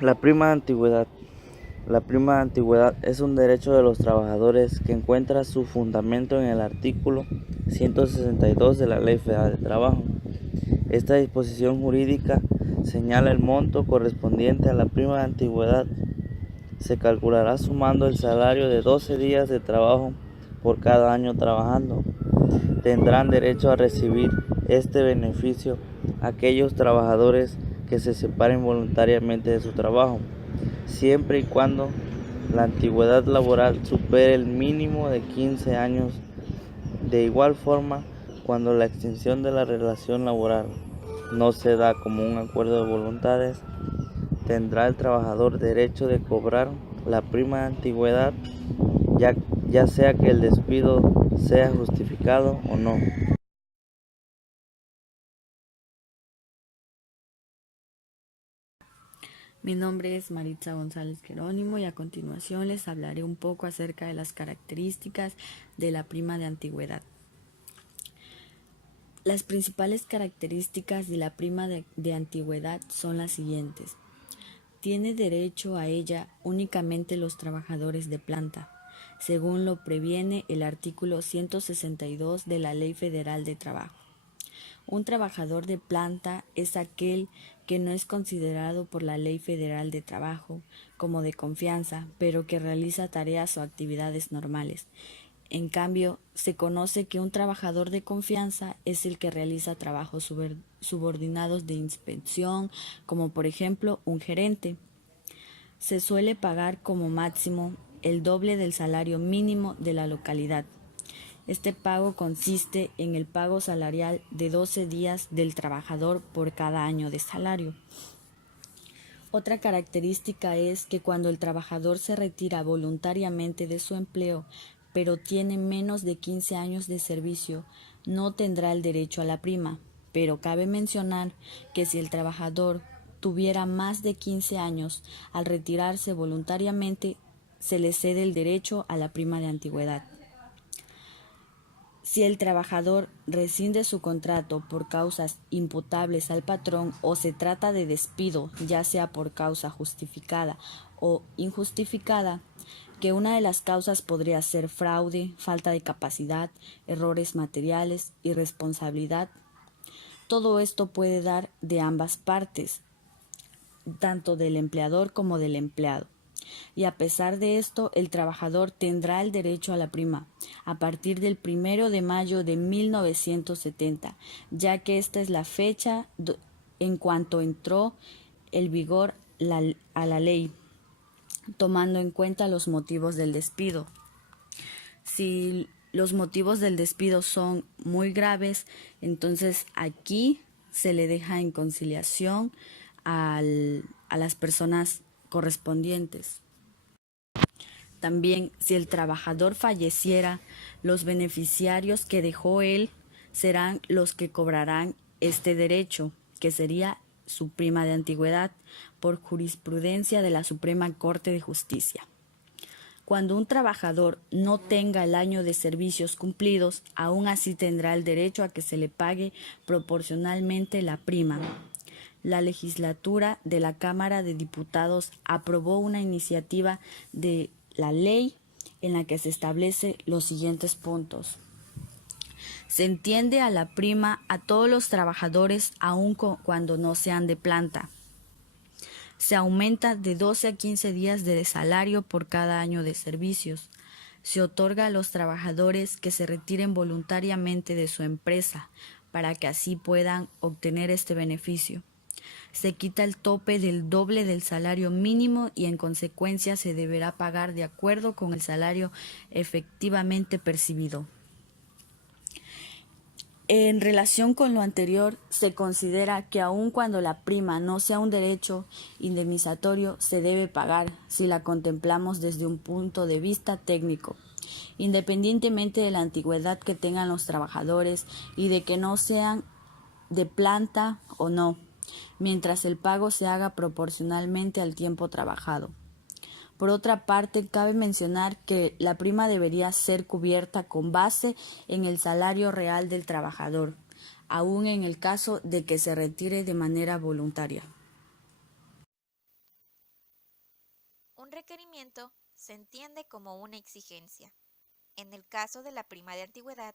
La prima de antigüedad. La prima de antigüedad es un derecho de los trabajadores que encuentra su fundamento en el artículo 162 de la Ley Federal de Trabajo. Esta disposición jurídica señala el monto correspondiente a la prima de antigüedad. Se calculará sumando el salario de 12 días de trabajo por cada año trabajando. Tendrán derecho a recibir este beneficio aquellos trabajadores que se separen voluntariamente de su trabajo, siempre y cuando la antigüedad laboral supere el mínimo de 15 años. De igual forma, cuando la extinción de la relación laboral no se da como un acuerdo de voluntades, tendrá el trabajador derecho de cobrar la prima de antigüedad, ya sea que el despido sea justificado o no. Mi nombre es Maritza González Jerónimo y a continuación les hablaré un poco acerca de las características de la prima de antigüedad. Las principales características de la prima de antigüedad son las siguientes. Tiene derecho a ella únicamente los trabajadores de planta, según lo previene el artículo 162 de la Ley Federal de Trabajo. Un trabajador de planta es aquel que no es considerado por la Ley Federal de Trabajo como de confianza, pero que realiza tareas o actividades normales. En cambio, se conoce que un trabajador de confianza es el que realiza trabajos subordinados de inspección, como por ejemplo un gerente. Se suele pagar como máximo el doble del salario mínimo de la localidad. Este pago consiste en el pago salarial de 12 días del trabajador por cada año de salario. Otra característica es que cuando el trabajador se retira voluntariamente de su empleo, pero tiene menos de 15 años de servicio, no tendrá el derecho a la prima. Pero cabe mencionar que si el trabajador tuviera más de 15 años, al retirarse voluntariamente, se le cede el derecho a la prima de antigüedad. Si el trabajador rescinde su contrato por causas imputables al patrón o se trata de despido, ya sea por causa justificada o injustificada, que una de las causas podría ser fraude, falta de capacidad, errores materiales, irresponsabilidad. Todo esto puede dar de ambas partes, tanto del empleador como del empleado. Y a pesar de esto, el trabajador tendrá el derecho a la prima a partir del 1 de mayo de 1970, ya que esta es la fecha en cuanto entró en vigor a la ley, tomando en cuenta los motivos del despido. Si los motivos del despido son muy graves, entonces aquí se le deja en conciliación a las personas correspondientes. También, si el trabajador falleciera, los beneficiarios que dejó él serán los que cobrarán este derecho, que sería su prima de antigüedad, por jurisprudencia de la Suprema Corte de Justicia. Cuando un trabajador no tenga el año de servicios cumplidos, aún así tendrá el derecho a que se le pague proporcionalmente la prima. La legislatura de la Cámara de Diputados aprobó una iniciativa de la ley en la que se establece los siguientes puntos. Se entiende a la prima a todos los trabajadores aun cuando no sean de planta. Se aumenta de 12 a 15 días de salario por cada año de servicios. Se otorga a los trabajadores que se retiren voluntariamente de su empresa para que así puedan obtener este beneficio. Se quita el tope del doble del salario mínimo y en consecuencia se deberá pagar de acuerdo con el salario efectivamente percibido. En relación con lo anterior, se considera que aun cuando la prima no sea un derecho indemnizatorio, se debe pagar si la contemplamos desde un punto de vista técnico, independientemente de la antigüedad que tengan los trabajadores y de que no sean de planta o no, mientras el pago se haga proporcionalmente al tiempo trabajado. Por otra parte, cabe mencionar que la prima debería ser cubierta con base en el salario real del trabajador, aun en el caso de que se retire de manera voluntaria. Un requerimiento se entiende como una exigencia. En el caso de la prima de antigüedad,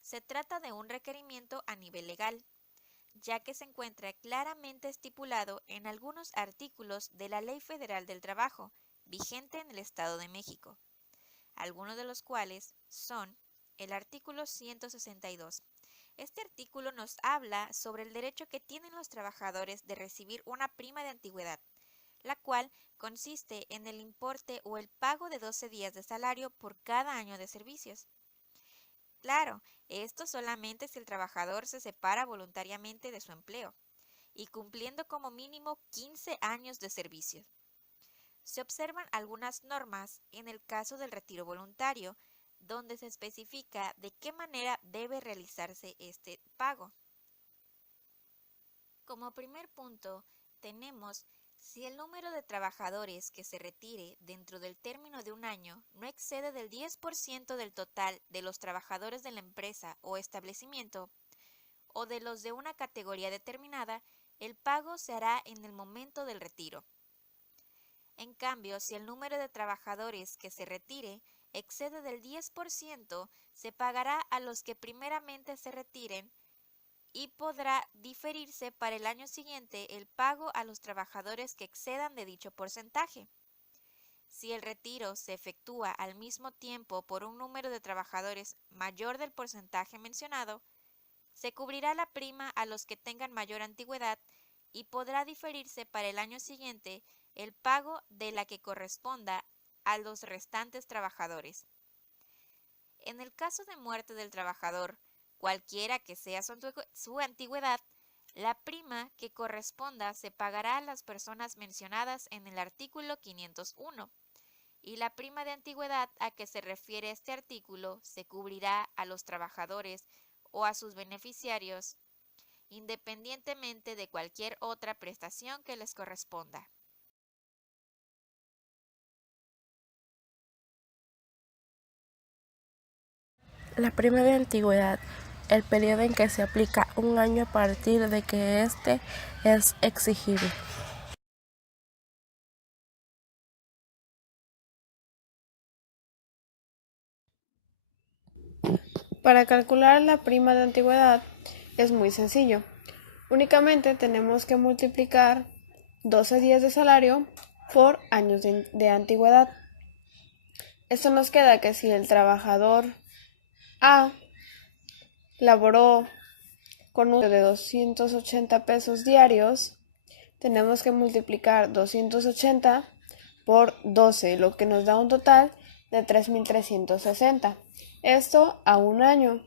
se trata de un requerimiento a nivel legal, ya que se encuentra claramente estipulado en algunos artículos de la Ley Federal del Trabajo, vigente en el Estado de México, algunos de los cuales son el artículo 162. Este artículo nos habla sobre el derecho que tienen los trabajadores de recibir una prima de antigüedad, la cual consiste en el importe o el pago de 12 días de salario por cada año de servicios. Claro, esto solamente si el trabajador se separa voluntariamente de su empleo y cumpliendo como mínimo 15 años de servicio. Se observan algunas normas en el caso del retiro voluntario, donde se especifica de qué manera debe realizarse este pago. Como primer punto, tenemos si el número de trabajadores que se retire dentro del término de un año no excede del 10% del total de los trabajadores de la empresa o establecimiento, o de los de una categoría determinada, el pago se hará en el momento del retiro. En cambio, si el número de trabajadores que se retire excede del 10%, se pagará a los que primeramente se retiren y podrá diferirse para el año siguiente el pago a los trabajadores que excedan de dicho porcentaje. Si el retiro se efectúa al mismo tiempo por un número de trabajadores mayor del porcentaje mencionado, se cubrirá la prima a los que tengan mayor antigüedad y podrá diferirse para el año siguiente el pago de la que corresponda a los restantes trabajadores. En el caso de muerte del trabajador, cualquiera que sea su antigüedad, la prima que corresponda se pagará a las personas mencionadas en el artículo 501, y la prima de antigüedad a que se refiere este artículo se cubrirá a los trabajadores o a sus beneficiarios, independientemente de cualquier otra prestación que les corresponda. La prima de antigüedad, el periodo en que se aplica un año a partir de que éste es exigible. Para calcular la prima de antigüedad es muy sencillo. Únicamente tenemos que multiplicar 12 días de salario por años de antigüedad. Esto nos queda que si el trabajador A laboró con un de 280 pesos diarios, tenemos que multiplicar 280 por 12, lo que nos da un total de 3.360. Esto a un año.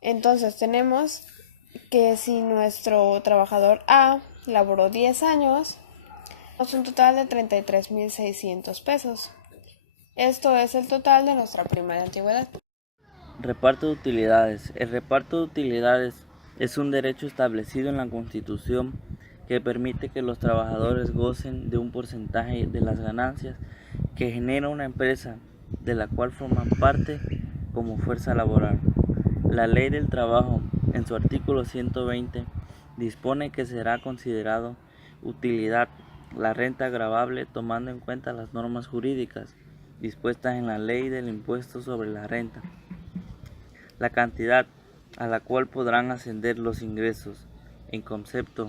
Entonces tenemos que si nuestro trabajador A laboró 10 años, tenemos un total de 33.600 pesos. Esto es el total de nuestra prima de antigüedad. Reparto de utilidades. El reparto de utilidades es un derecho establecido en la Constitución que permite que los trabajadores gocen de un porcentaje de las ganancias que genera una empresa de la cual forman parte como fuerza laboral. La Ley del Trabajo, en su artículo 120, dispone que será considerado utilidad la renta gravable tomando en cuenta las normas jurídicas dispuestas en la Ley del Impuesto sobre la Renta. La cantidad a la cual podrán ascender los ingresos en concepto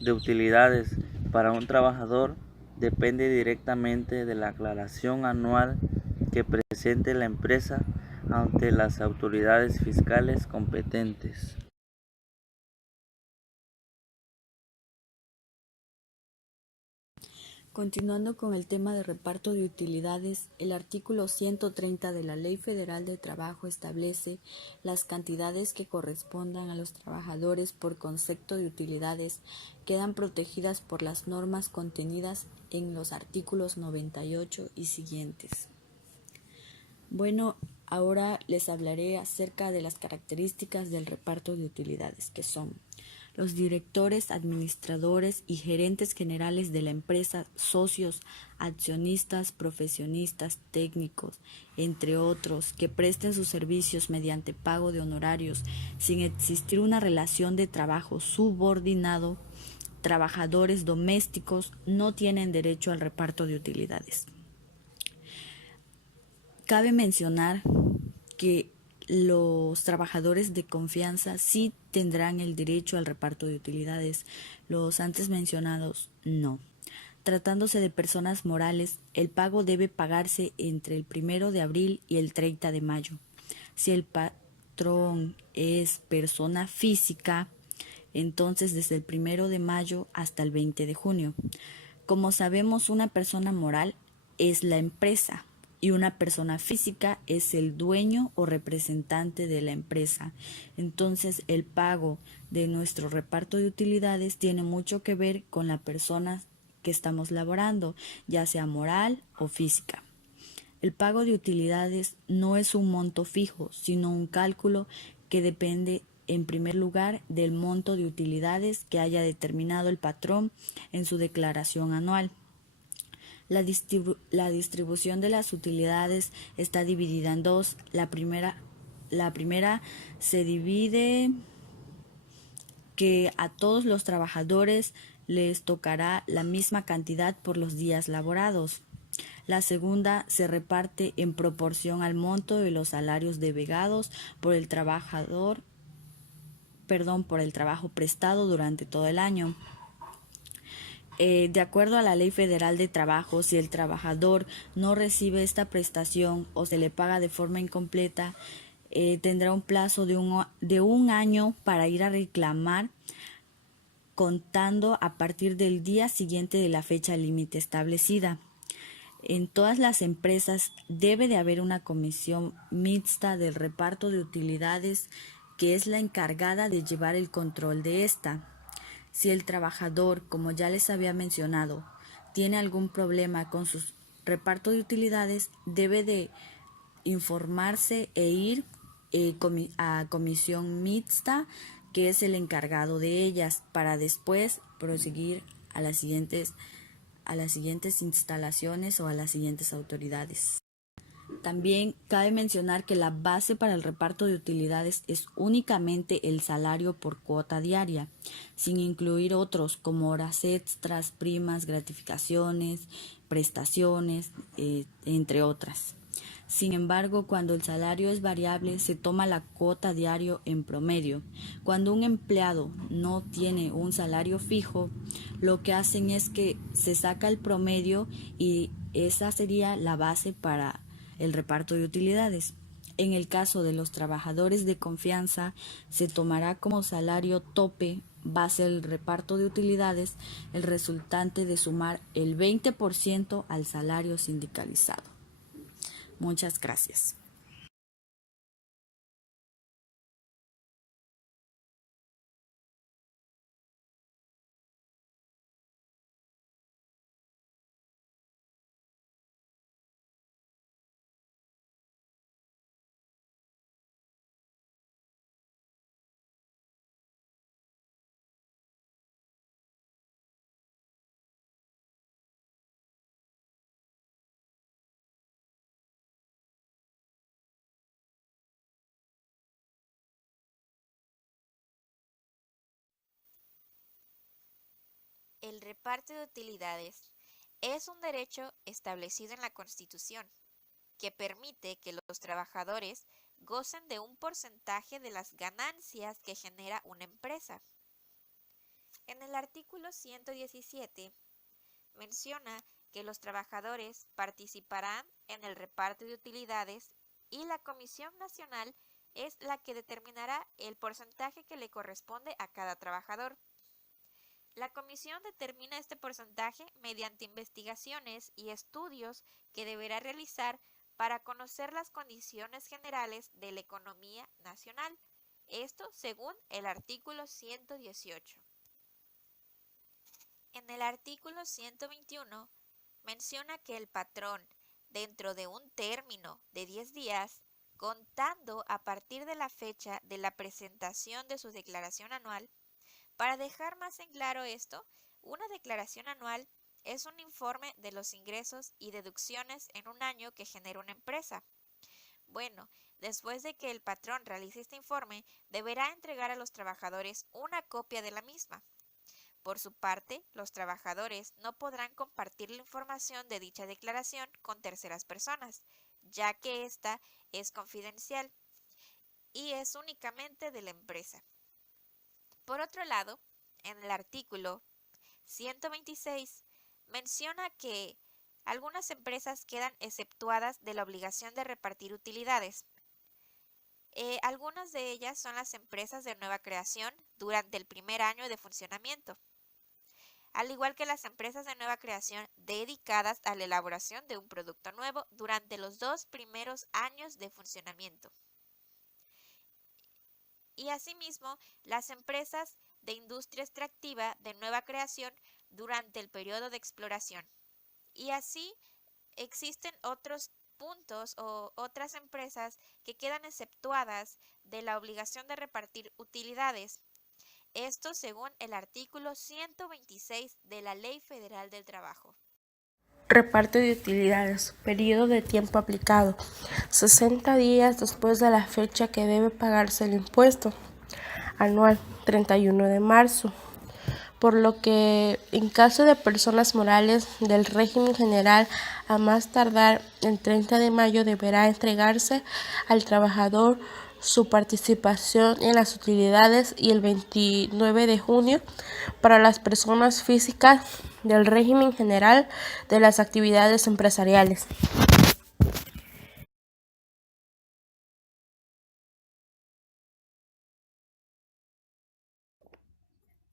de utilidades para un trabajador depende directamente de la aclaración anual que presente la empresa ante las autoridades fiscales competentes. Continuando con el tema de reparto de utilidades, el artículo 130 de la Ley Federal de Trabajo establece las cantidades que correspondan a los trabajadores por concepto de utilidades quedan protegidas por las normas contenidas en los artículos 98 y siguientes. Bueno, ahora les hablaré acerca de las características del reparto de utilidades, que son los directores, administradores y gerentes generales de la empresa, socios, accionistas, profesionistas, técnicos, entre otros, que presten sus servicios mediante pago de honorarios sin existir una relación de trabajo subordinado, trabajadores domésticos no tienen derecho al reparto de utilidades. Cabe mencionar que los trabajadores de confianza sí tendrán el derecho al reparto de utilidades, los antes mencionados no. Tratándose de personas morales, el pago debe pagarse entre el 1 de abril y el 30 de mayo. Si el patrón es persona física, entonces desde el 1 de mayo hasta el 20 de junio. Como sabemos, una persona moral es la empresa y una persona física es el dueño o representante de la empresa. Entonces, el pago de nuestro reparto de utilidades tiene mucho que ver con la persona que estamos laborando, ya sea moral o física. El pago de utilidades no es un monto fijo, sino un cálculo que depende en primer lugar del monto de utilidades que haya determinado el patrón en su declaración anual. La distribución de las utilidades está dividida en dos. La primera se divide que a todos los trabajadores les tocará la misma cantidad por los días laborados. La segunda se reparte en proporción al monto de los salarios devengados por el trabajo prestado durante todo el año. De acuerdo a la Ley Federal de Trabajo, si el trabajador no recibe esta prestación o se le paga de forma incompleta, tendrá un plazo de un año para ir a reclamar, contando a partir del día siguiente de la fecha límite establecida. En todas las empresas debe de haber una comisión mixta del reparto de utilidades que es la encargada de llevar el control de esta. Si el trabajador, como ya les había mencionado, tiene algún problema con su reparto de utilidades, debe de informarse e ir a comisión mixta, que es el encargado de ellas, para después proseguir a las siguientes instalaciones o a las siguientes autoridades. También cabe mencionar que la base para el reparto de utilidades es únicamente el salario por cuota diaria, sin incluir otros como horas extras, primas, gratificaciones, prestaciones, entre otras. Sin embargo, cuando el salario es variable, se toma la cuota diario en promedio. Cuando un empleado no tiene un salario fijo, lo que hacen es que se saca el promedio y esa sería la base para el reparto de utilidades. En el caso de los trabajadores de confianza, se tomará como salario tope base el reparto de utilidades el resultante de sumar el 20% al salario sindicalizado. Muchas gracias. El reparto de utilidades es un derecho establecido en la Constitución que permite que los trabajadores gocen de un porcentaje de las ganancias que genera una empresa. En el artículo 117 menciona que los trabajadores participarán en el reparto de utilidades y la Comisión Nacional es la que determinará el porcentaje que le corresponde a cada trabajador. La comisión determina este porcentaje mediante investigaciones y estudios que deberá realizar para conocer las condiciones generales de la economía nacional. Esto según el artículo 118. En el artículo 121 menciona que el patrón, dentro de un término de 10 días, contando a partir de la fecha de la presentación de su declaración anual. Para dejar más en claro esto, una declaración anual es un informe de los ingresos y deducciones en un año que genera una empresa. Bueno, después de que el patrón realice este informe, deberá entregar a los trabajadores una copia de la misma. Por su parte, los trabajadores no podrán compartir la información de dicha declaración con terceras personas, ya que ésta es confidencial y es únicamente de la empresa. Por otro lado, en el artículo 126 menciona que algunas empresas quedan exceptuadas de la obligación de repartir utilidades. Algunas de ellas son las empresas de nueva creación durante el primer año de funcionamiento, al igual que las empresas de nueva creación dedicadas a la elaboración de un producto nuevo durante los 2 primeros años de funcionamiento. Y asimismo, las empresas de industria extractiva de nueva creación durante el periodo de exploración. Y así existen otros puntos o otras empresas que quedan exceptuadas de la obligación de repartir utilidades. Esto según el artículo 126 de la Ley Federal del Trabajo. Reparto de utilidades. Periodo de tiempo aplicado. 60 días después de la fecha que debe pagarse el impuesto anual, 31 de marzo. Por lo que, en caso de personas morales del régimen general, a más tardar el 30 de mayo deberá entregarse al trabajador su participación en las utilidades y el 29 de junio para las personas físicas del régimen general de las actividades empresariales.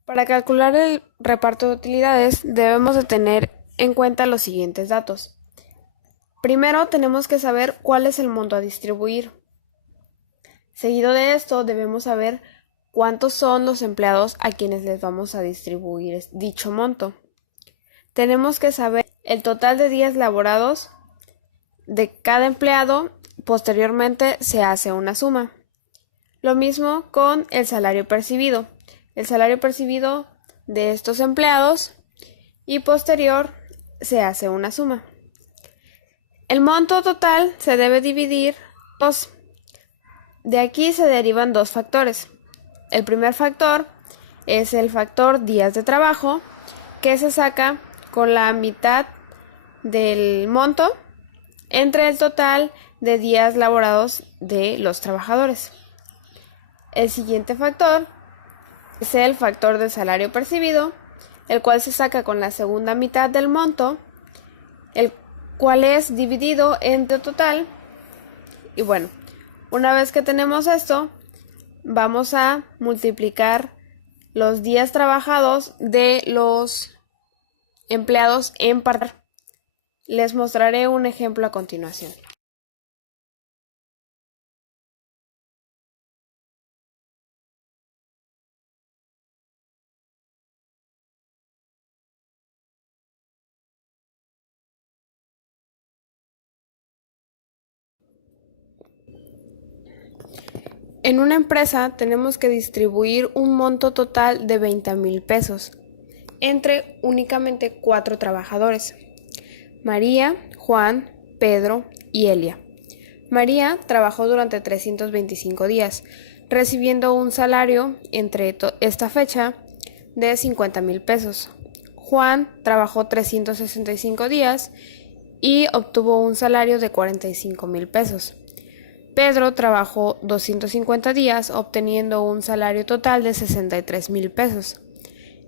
Para calcular el reparto de utilidades debemos de tener en cuenta los siguientes datos. Primero tenemos que saber cuál es el monto a distribuir. Seguido de esto debemos saber cuántos son los empleados a quienes les vamos a distribuir dicho monto. Tenemos que saber el total de días laborados de cada empleado. Posteriormente se hace una suma. Lo mismo con el salario percibido. El salario percibido de estos empleados y posterior se hace una suma. El monto total se debe dividir 2. De aquí se derivan 2 factores. El primer factor es el factor días de trabajo, que se saca con la mitad del monto entre el total de días laborados de los trabajadores. El siguiente factor es el factor del salario percibido, el cual se saca con la segunda mitad del monto, el cual es dividido entre total. Y bueno, una vez que tenemos esto, vamos a multiplicar los días trabajados de los empleados en par. Les mostraré un ejemplo a continuación. En una empresa tenemos que distribuir un monto total de 20,000 pesos entre únicamente 4 trabajadores: María, Juan, Pedro y Elia. María trabajó durante 325 días, recibiendo un salario entre esta fecha de 50,000 pesos. Juan trabajó 365 días y obtuvo un salario de 45,000 pesos. Pedro trabajó 250 días, obteniendo un salario total de 63,000 pesos.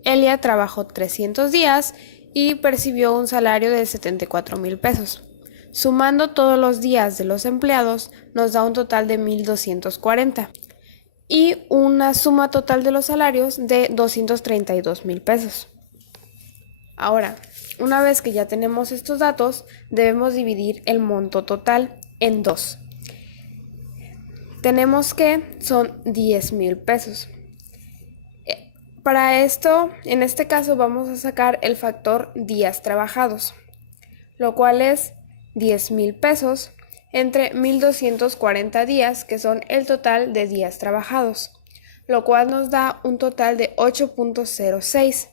Elia trabajó 300 días y percibió un salario de 74,000 pesos. Sumando todos los días de los empleados, nos da un total de 1,240 y una suma total de los salarios de 232,000 pesos. Ahora, una vez que ya tenemos estos datos, debemos dividir el monto total en 2. Tenemos que son 10,000 pesos. Para esto, en este caso, vamos a sacar el factor días trabajados, lo cual es 10,000 pesos entre 1,240 días, que son el total de días trabajados, lo cual nos da un total de 8.06.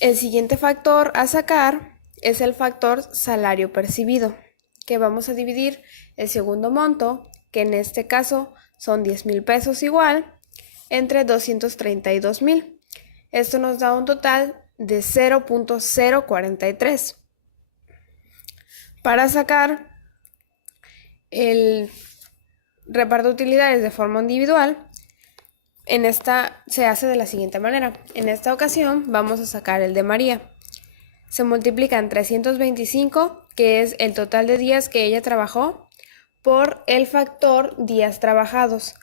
El siguiente factor a sacar es el factor salario percibido, que vamos a dividir el segundo monto, que en este caso son 10,000 pesos igual, entre 232,000. Esto nos da un total de 0.043. Para sacar el reparto de utilidades de forma individual, en esta se hace de la siguiente manera. En esta ocasión vamos a sacar el de María. Se multiplican 325, que es el total de días que ella trabajó, por el factor días trabajados,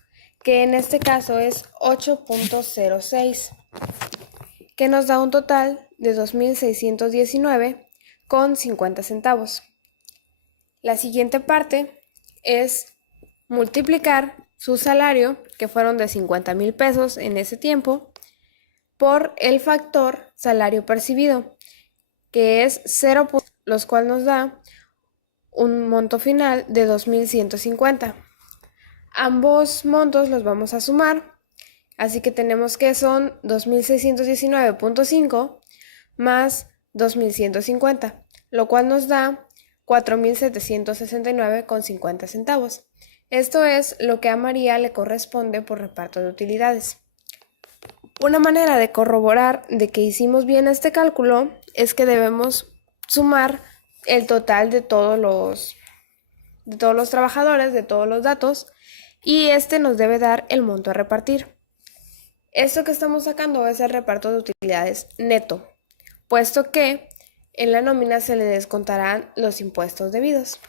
que en este caso es 8.06, que nos da un total de 2.619,50 centavos. La siguiente parte es multiplicar su salario, que fueron de 50,000 pesos en ese tiempo, por el factor salario percibido, que es 0, los cuales nos da un monto final de 2.150. Ambos montos los vamos a sumar, así que tenemos que son 2.619.5 más 2.150, lo cual nos da 4.769,50 centavos. Esto es lo que a María le corresponde por reparto de utilidades. Una manera de corroborar de que hicimos bien este cálculo es que debemos sumar el total de todos los trabajadores, de todos los datos, y este nos debe dar el monto a repartir. Esto que estamos sacando es el reparto de utilidades neto, puesto que en la nómina se le descontarán los impuestos debidos.